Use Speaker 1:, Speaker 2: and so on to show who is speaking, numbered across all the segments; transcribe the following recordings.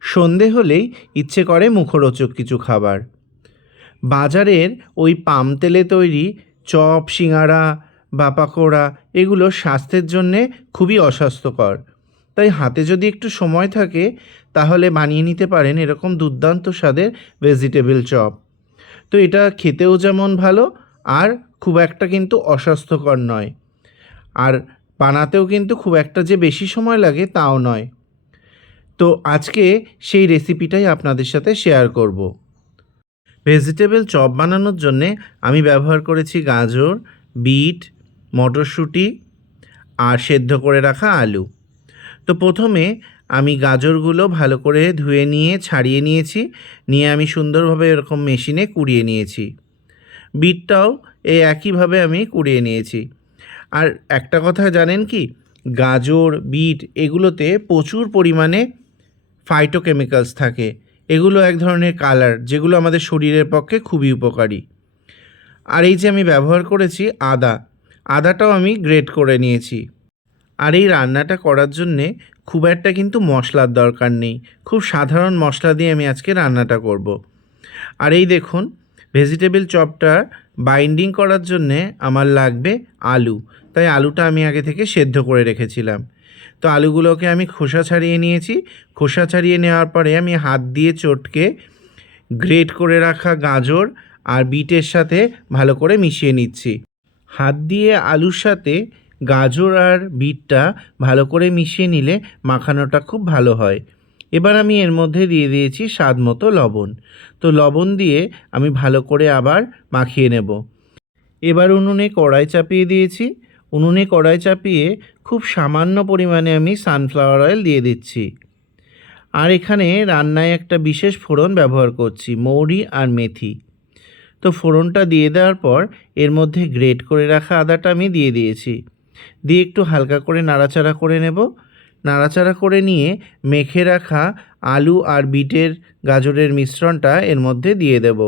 Speaker 1: সন্ধে হলেই ইচ্ছে করে মুখরোচক কিছু খাবার। বাজারের ওই পাম তেলে তৈরি চপ, সিঙাড়া বা পাকোড়া এগুলো স্বাস্থ্যের জন্যে খুবই অস্বাস্থ্যকর। তাই হাতে যদি একটু সময় থাকে, তাহলে বানিয়ে নিতে পারেন এরকম দুর্দান্ত স্বাদের ভেজিটেবল চপ। তো এটা খেতেও যেমন ভালো, আর খুব একটা কিন্তু অস্বাস্থ্যকর নয়। আর বানাতেও কিন্তু খুব একটা যে বেশি সময় লাগে, তাও নয়। তো আজকে সেই রেসিপিটাই আপনাদের সাথে শেয়ার করব। ভেজিটেবল চপ বানানোর জন্যে আমি ব্যবহার করেছি গাজর বিট মটরশুঁটি আর সেদ্ধ করে রাখা আলু। তো প্রথমে আমি গাজরগুলো ভালো করে ধুয়ে নিয়ে, ছাড়িয়ে নিয়েছি, নিয়ে আমি সুন্দরভাবে এরকম মেশিনে কুড়িয়ে নিয়েছি। বিটটাও এই একইভাবে আমি কুড়িয়ে নিয়েছি। আর একটা কথা জানেন কি? গাজর বিট এগুলোতে প্রচুর পরিমাণে ফাইটোকেমিক্যালস থাকে। এগুলো এক ধরনের কালার যেগুলো আমাদের শরীরের পক্ষে খুবই উপকারী। আর এই যে আমি ব্যবহার করেছি আদা, আদাটাও আমি গ্রেট করে নিয়েছি। আর এই রান্নাটা করার জন্যে খুব একটা কিন্তু মশলার দরকার নেই। খুব সাধারণ মশলা দিয়ে আমি আজকে রান্নাটা করব। আর এই দেখুন ভেজিটেবল চপটা বাইন্ডিং করার জন্যে আমার লাগবে আলু। তাই আলুটা আমি আগে থেকে সেদ্ধ করে রেখেছিলাম। তো আলুগুলোকে আমি খোসা ছাড়িয়ে নিয়েছি। খোসা ছাড়িয়ে নেওয়ার পরে আমি হাত দিয়ে চটকে গ্রেট করে রাখা গাজর আর বিটের সাথে ভালো করে মিশিয়ে নিচ্ছি। হাত দিয়ে আলুর সাথে গাজর আর বিটটা ভালো করে মিশিয়ে নিলে মাখানোটা খুব ভালো হয়। এবার আমি এর মধ্যে দিয়ে দিয়েছি স্বাদ মতো লবণ। তো লবণ দিয়ে আমি ভালো করে আবার মাখিয়ে নেব। এবার উনুনে কড়াই চাপিয়ে দিয়েছি। উনুনে কড়াই চাপিয়ে খুব সামান্য পরিমাণে আমি সানফ্লাওয়ার অয়েল দিয়ে দিচ্ছি। আর এখানে রান্নায় একটা বিশেষ ফোড়ন ব্যবহার করছি, মৌরি আর মেথি। তো ফোড়নটা দিয়ে দেওয়ার পর এর মধ্যে গ্রেট করে রাখা আদাটা আমি দিয়ে দিয়েছি। দিয়ে একটু হালকা করে নাড়াচাড়া করে নেব। নাড়াচাড়া করে নিয়ে মেখে রাখা আলু আর বিটের গাজরের মিশ্রণটা এর মধ্যে দিয়ে দেব।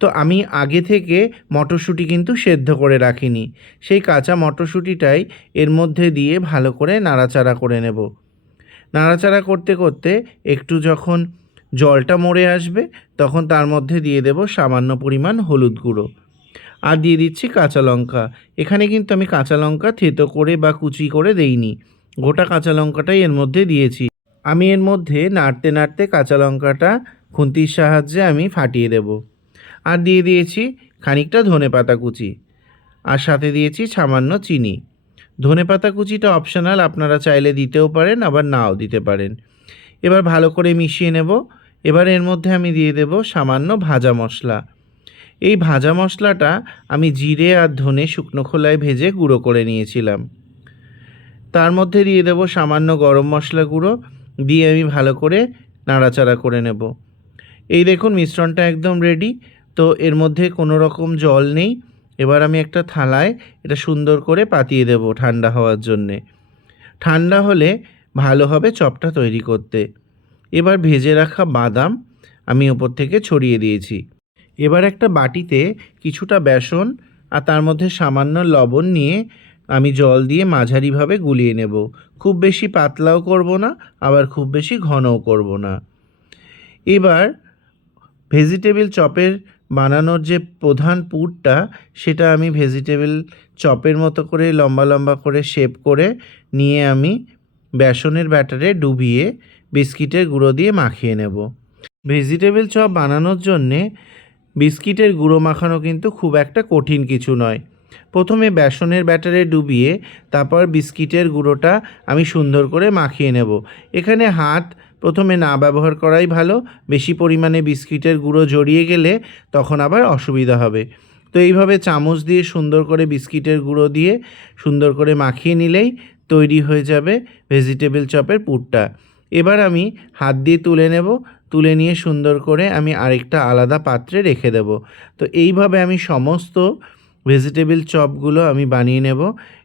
Speaker 1: তো আমি আগে থেকে মটরশুঁটি কিন্তু সেদ্ধ করে রাখিনি। সেই কাঁচা মটরশুঁটিটাই এর মধ্যে দিয়ে ভালো করে নাড়াচাড়া করে নেব। নাড়াচাড়া করতে করতে একটু যখন জলটা মরে আসবে, তখন তার মধ্যে দিয়ে দেব সামান্য পরিমাণ হলুদ গুঁড়ো। আর দিয়ে দিচ্ছি কাঁচা লঙ্কা। এখানে কিন্তু আমি কাঁচা লঙ্কা থেতো করে বা কুচি করে দেইনি। গোটা কাঁচা লঙ্কাটাই এর মধ্যে দিয়েছি। আমি এর মধ্যে নাড়তে নাড়তে কাঁচা লঙ্কাটা খুন্তির সাহায্যে আমি ফাটিয়ে দেব। আর দিয়ে দিয়েছি খানিকটা ধনে পাতা কুচি। আর সাথে দিয়েছি সামান্য চিনি। ধনে পাতা কুচিটা অপশনাল আপনারা চাইলে দিতেও পারেন, আবার নাও দিতে পারেন। এবার ভালো করে মিশিয়ে নেব। এবার এর মধ্যে আমি দিয়ে দেব সামান্য ভাজা মশলা। এই ভাজা মশলাটা আমি জিরে আর ধনে শুকনো খোলায় ভেজে গুঁড়ো করে নিয়েছিলাম। তার মধ্যে দিয়ে দেব সামান্য গরম মশলা গুঁড়ো, দিয়ে আমি ভালো করে নাড়াচাড়া করে নেব। এই দেখুন, মিশ্রণটা একদম রেডি তো এর মধ্যে কোনো রকম জল নেই। এবার আমি একটা থালায় এটা সুন্দর করে পাতিয়ে দেব ঠান্ডা হওয়ার জন্যে। ঠান্ডা হলে ভালো হবে চপটা তৈরি করতে। এবার ভেজে রাখা বাদাম আমি ওপর থেকে ছড়িয়ে দিয়েছি। এবার একটা বাটিতে কিছুটা বেসন আর তার মধ্যে সামান্য লবণ নিয়ে আমি জল দিয়ে মাঝারিভাবে গুলিয়ে নেব। খুব বেশি পাতলাও করব না, আবার খুব বেশি ঘনও করব না। এবার ভেজিটেবল চপের বানানোর যে প্রধান পুরটা, সেটা আমি ভেজিটেবল চপের মতো করে লম্বা লম্বা করে শেপ করে নিয়ে আমি বেসনের ব্যাটারে ডুবিয়ে বিস্কিটের গুঁড়ো দিয়ে মাখিয়ে নেব। ভেজিটেবল চপ বানানোর জন্যে বিস্কিটের গুঁড়ো মাখানো কিন্তু খুব একটা কঠিন কিছু নয়। প্রথমে বেসনের ব্যাটারে ডুবিয়ে তারপর বিস্কিটের গুঁড়োটা আমি সুন্দর করে মাখিয়ে নেব। এখানে হাত প্রথমে না ব্যবহার করাই ভালো, বেশি পরিমাণে বিস্কিটের গুঁড়ো জড়িয়ে গেলে তখন আবার অসুবিধা হবে। তো এইভাবে চামচ দিয়ে সুন্দর করে বিস্কিটের গুঁড়ো দিয়ে সুন্দর করে মাখিয়ে নিলেই তৈরি হয়ে যাবে ভেজিটেবল চপের পুরটা। এবার আমি হাত দিয়ে তুলে নেব, তুলে নিয়ে সুন্দর করে আমি আরেকটা আলাদা পাত্রে রেখে দেব। তো এইভাবে আমি সমস্ত ভেজিটেবল চপগুলো আমি বানিয়ে নেব।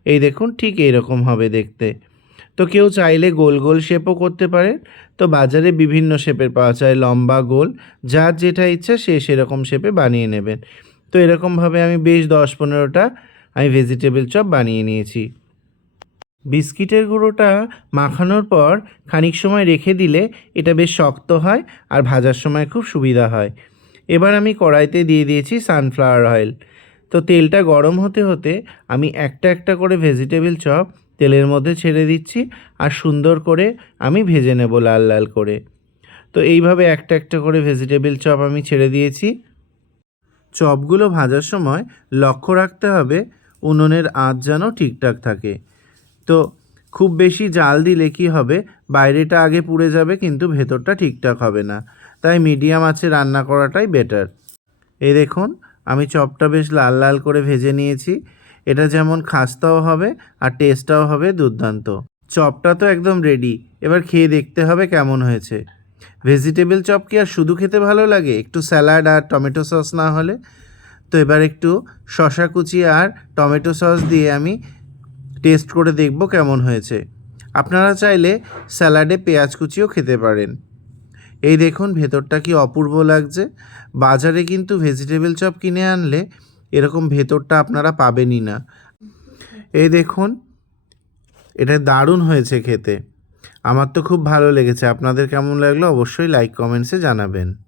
Speaker 1: এই দেখুন ঠিক এইরকম হবে দেখতে। তো কেউ চাইলে গোল গোল শেপও করতে পারেন। তো বাজারে বিভিন্ন শেপের পাওয়া যায়, লম্বা গোল, যার যেটা ইচ্ছা সে সেরকম শেপে বানিয়ে নেবেন। তো এরকমভাবে আমি বেশ দশ পনেরোটা আমি ভেজিটেবল চপ বানিয়ে নিয়েছি। বিস্কিটের গুঁড়োটা মাখানোর পর খানিক সময় রেখে দিলে এটা বেশ শক্ত হয় আর ভাজার সময় খুব সুবিধা হয়। এবার আমি কড়াইতে দিয়ে দিয়েছি সানফ্লাওয়ার অয়েল তো তেলটা গরম হতে হতে আমি একটা একটা করে ভেজিটেবল চপ তেলের মধ্যে ছেড়ে দিচ্ছি আর সুন্দর করে আমি ভেজে নেব লাল লাল করে। তো এইভাবে একটা একটা করে ভেজিটেবিল চপ আমি ছেড়ে দিয়েছি। চপগুলো ভাজার সময় লক্ষ্য রাখতে হবে উনুনের আঁচ যেন ঠিকঠাক থাকে। তো খুব বেশি জাল দিলে কি হবে? বাইরেটা আগে পুড়ে যাবে কিন্তু ভেতরটা ঠিকঠাক হবে না। তাই মিডিয়াম আছে রান্না করাটাই বেটার এই দেখুন, আমি চপটা বেশ লাল লাল করে ভেজে নিয়েছি। এটা যেমন খাস্তাও হবে আর টেস্টটাও হবে দুর্দান্ত। চপটা তো একদম রেডি এবার খেয়ে দেখতে হবে কেমন হয়েছে। ভেজিটেবল চপ কি আর শুধু খেতে ভালো লাগে? একটু স্যালাড আর টমেটো সস না হলে? তো এবার একটু শশা কুচি আর টমেটো সস দিয়ে আমি টেস্ট করে দেখব কেমন হয়েছে। আপনারা চাইলে স্যালাডে পেঁয়াজ কুচিও খেতে পারেন। এই দেখুন ভেতরটা কি অপূর্ব লাগছে। বাজারে কিন্তু ভেজিটেবল চপ কিনে আনলে এরকম ভেতরটা আপনারা পাবেনই না। এই দেখুন, এটা দারুণ হয়েছে খেতে। আমার তো খুব ভালো লেগেছে। আপনাদের কেমন লাগল অবশ্যই লাইক কমেন্টসে জানাবেন।